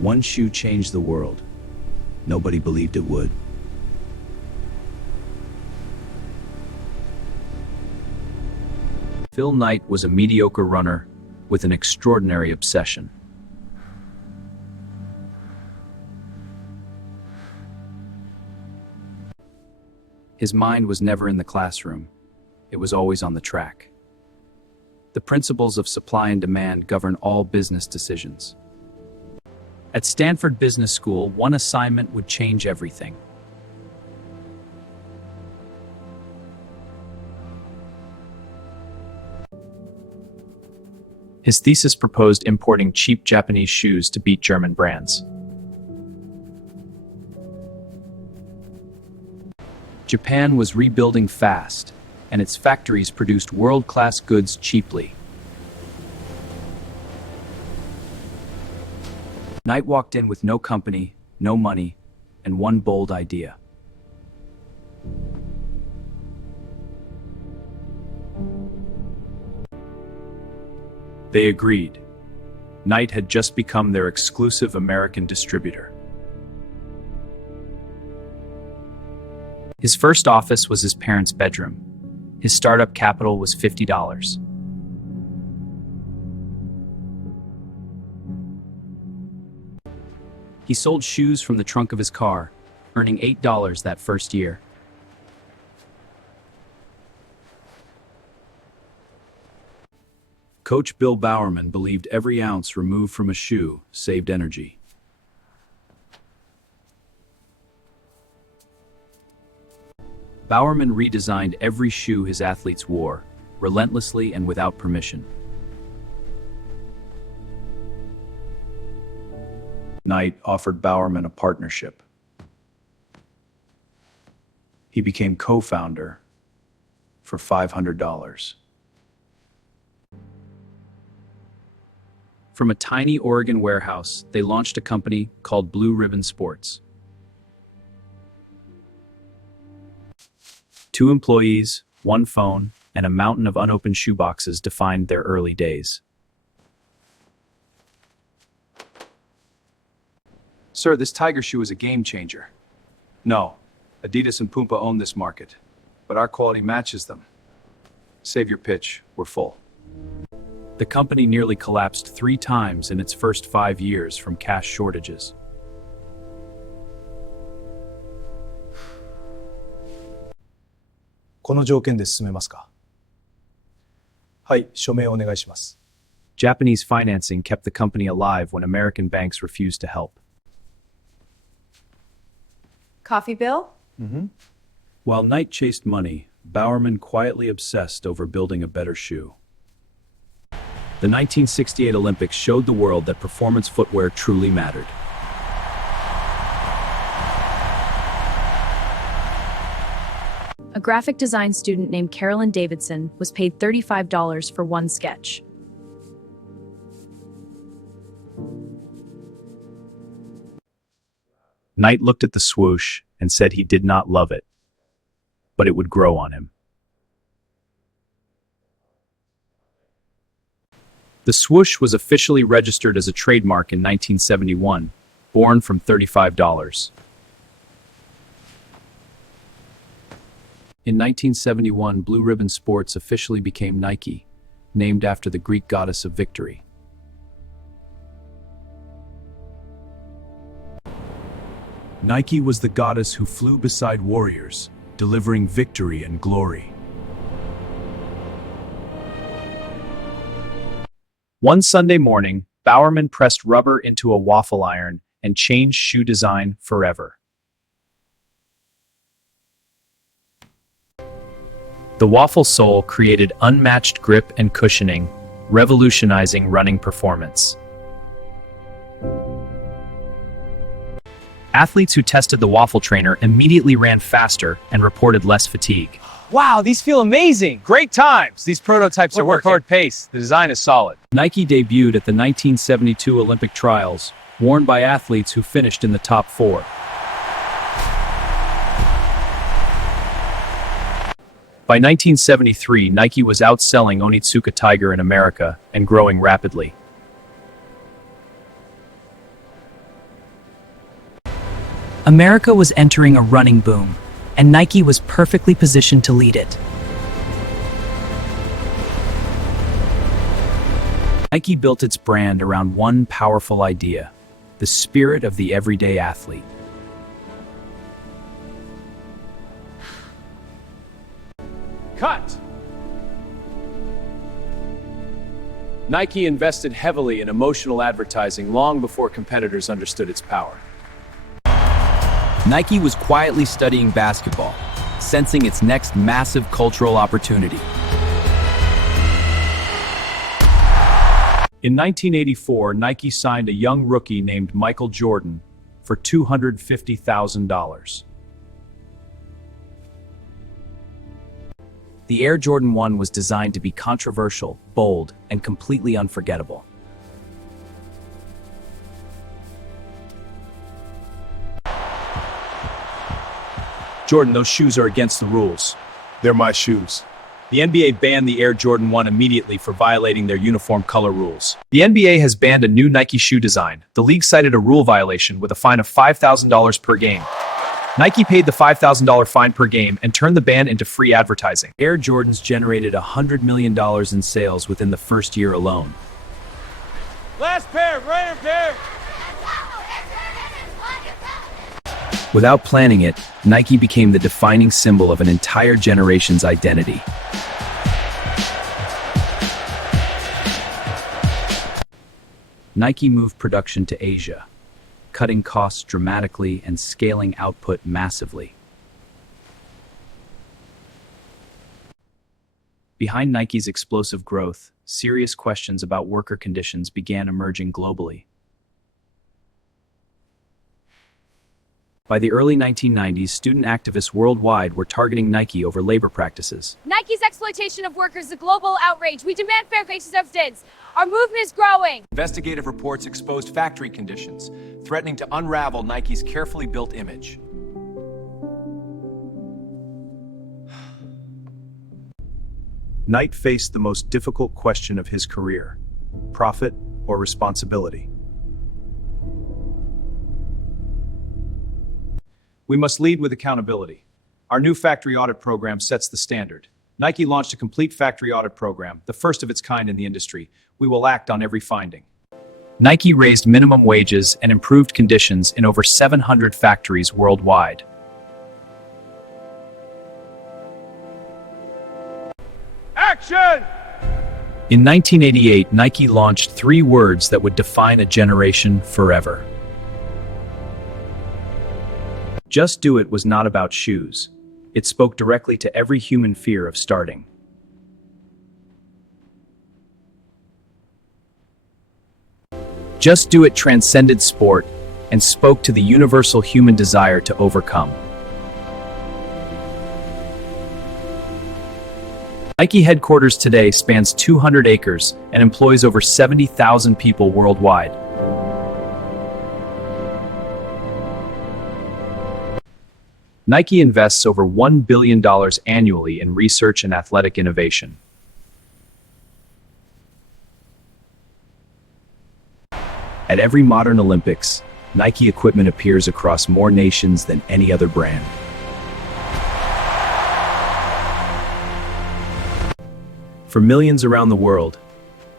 One shoe changed the world. Nobody believed it would. Phil Knight was a mediocre runner with an extraordinary obsession. His mind was never in the classroom. It was always on the track. The principles of supply and demand govern all business decisions. At Stanford Business School, one assignment would change everything. His thesis proposed importing cheap Japanese shoes to beat German brands. Japan was rebuilding fast, and its factories produced world-class goods cheaply. Knight walked in with no company, no money, and one bold idea. They agreed. Knight had just become their exclusive American distributor. His first office was his parents' bedroom. His startup capital was $50. He sold shoes from the trunk of his car, earning $8 that first year. Coach Bill Bowerman believed every ounce removed from a shoe saved energy. Bowerman redesigned every shoe his athletes wore, relentlessly and without permission. Knight offered Bowerman a partnership. He became co-founder for $500. From a tiny Oregon warehouse, they launched a company called Blue Ribbon Sports. 2 employees, 1 phone, and a mountain of unopened shoeboxes defined their early days. Sir, this Tiger shoe is a game changer. No, Adidas and Puma own this market, but our quality matches them. Save your pitch, we're full. The company nearly collapsed 3 times in its first 5 years from cash shortages. Japanese financing kept the company alive when American banks refused to help. Coffee, Bill? While Knight chased money, Bowerman quietly obsessed over building a better shoe. The 1968 Olympics showed the world that performance footwear truly mattered. A graphic design student named Carolyn Davidson was paid $35 for one sketch. Knight looked at the swoosh and said he did not love it, but it would grow on him. The swoosh was officially registered as a trademark in 1971, born from $35. In 1971, Blue Ribbon Sports officially became Nike, named after the Greek goddess of victory. Nike was the goddess who flew beside warriors, delivering victory and glory. One Sunday morning, Bowerman pressed rubber into a waffle iron and changed shoe design forever. The waffle sole created unmatched grip and cushioning, revolutionizing running performance. Athletes who tested the waffle trainer immediately ran faster and reported less fatigue. Wow, these feel amazing! Great times! These prototypes are working. Hard pace. The design is solid. Nike debuted at the 1972 Olympic trials, worn by athletes who finished in the top 4. By 1973, Nike was outselling Onitsuka Tiger in America and growing rapidly. America was entering a running boom, and Nike was perfectly positioned to lead it. Nike built its brand around one powerful idea: the spirit of the everyday athlete. Cut! Nike invested heavily in emotional advertising long before competitors understood its power. Nike was quietly studying basketball, sensing its next massive cultural opportunity. In 1984, Nike signed a young rookie named Michael Jordan for $250,000. The Air Jordan 1 was designed to be controversial, bold, and completely unforgettable. Jordan, those shoes are against the rules. They're my shoes. The NBA banned the Air Jordan 1 immediately for violating their uniform color rules. The NBA has banned a new Nike shoe design. The league cited a rule violation with a fine of $5,000 per game. Nike paid the $5,000 fine per game and turned the ban into free advertising. Air Jordans generated $100 million in sales within the first year alone. Last pair, right pair! Without planning it, Nike became the defining symbol of an entire generation's identity. Nike moved production to Asia, cutting costs dramatically and scaling output massively. Behind Nike's explosive growth, serious questions about worker conditions began emerging globally. By the early 1990s, student activists worldwide were targeting Nike over labor practices. Nike's exploitation of workers is a global outrage. We demand fair wages of students. Our movement is growing. Investigative reports exposed factory conditions, threatening to unravel Nike's carefully built image. Knight faced the most difficult question of his career: profit or responsibility. We must lead with accountability. Our new factory audit program sets the standard. Nike launched a complete factory audit program, the first of its kind in the industry. We will act on every finding. Nike raised minimum wages and improved conditions in over 700 factories worldwide. Action! In 1988, Nike launched 3 words that would define a generation forever. Just Do It was not about shoes. It spoke directly to every human fear of starting. Just Do It transcended sport and spoke to the universal human desire to overcome. Nike headquarters today spans 200 acres and employs over 70,000 people worldwide. Nike invests over $1 billion annually in research and athletic innovation. At every modern Olympics, Nike equipment appears across more nations than any other brand. For millions around the world,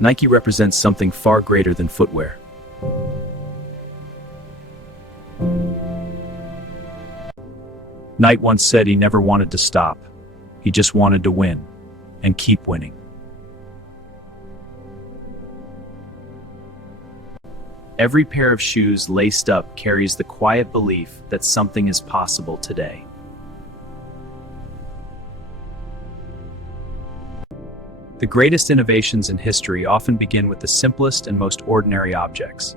Nike represents something far greater than footwear. Knight once said he never wanted to stop. He just wanted to win, and keep winning. Every pair of shoes laced up carries the quiet belief that something is possible today. The greatest innovations in history often begin with the simplest and most ordinary objects.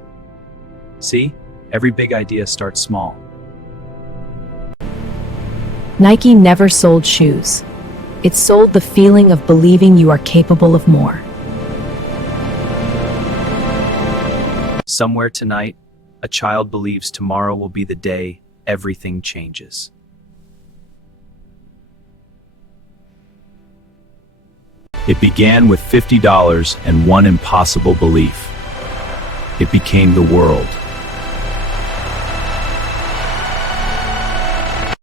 See, every big idea starts small. Nike never sold shoes. It sold the feeling of believing you are capable of more. Somewhere tonight, a child believes tomorrow will be the day everything changes. It began with $50 and one impossible belief. It became the world.